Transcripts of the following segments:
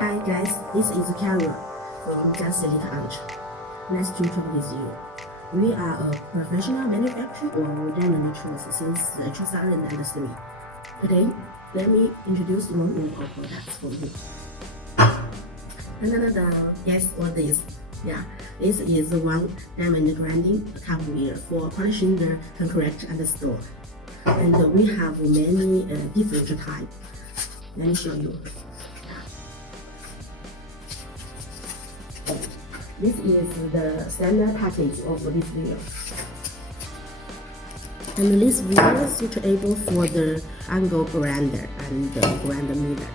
Hi guys, this is Kara from Just Elite Arch. Nice to talk with you. We are a professional manufacturer of diamond tools since 2003. Today, let me introduce one of our products for you. Yes, what this? Yeah, this is one diamond grinding carbon for polishing the concrete and the stone. And we have many different types. Let me show you. This is the standard package of this wheel. And this wheel is suitable for the angle grinder and the grinder miller.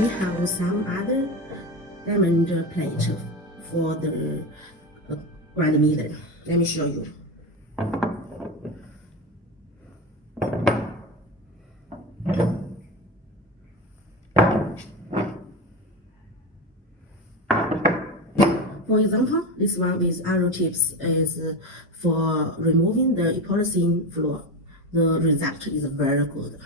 We have some other diamond plate for the grind miller. Let me show you. For example, this one with arrow tips is for removing the epoxy floor. The result is very good.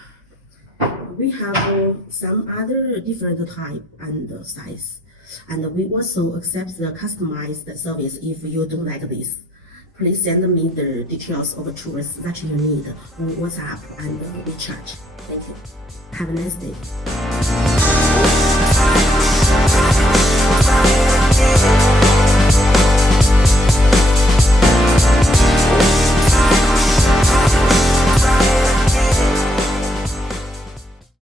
We have some other different type and size, and we also accept the customized service if you don't like this. Please send me the details of the tools that you need on WhatsApp and we charge. Thank you. Have a nice day.